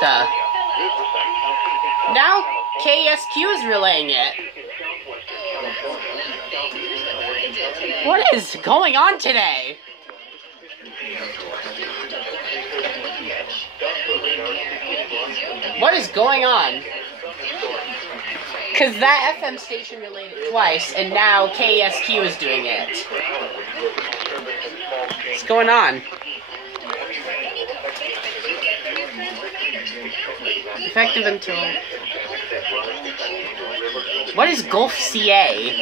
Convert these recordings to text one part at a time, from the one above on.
the? Now KESQ is relaying it. What is going on today? What is going on? Because that FM station relayed it twice, and now KESQ is doing it. What's going on? Effective until... What is Gulf CA?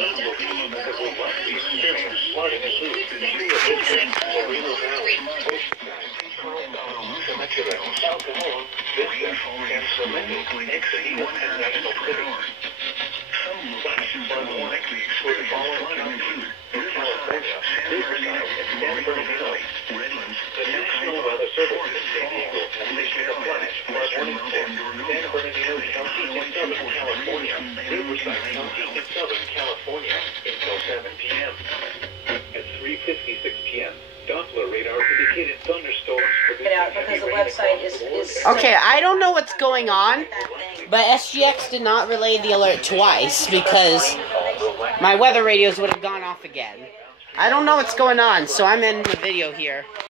At 3:56 p.m. Doppler radar indicated thunderstorms. Because the website is Okay, I don't know what's going on, but SGX did not relay the alert twice because my weather radios would have gone off again. I don't know what's going on, so I'm ending the video here.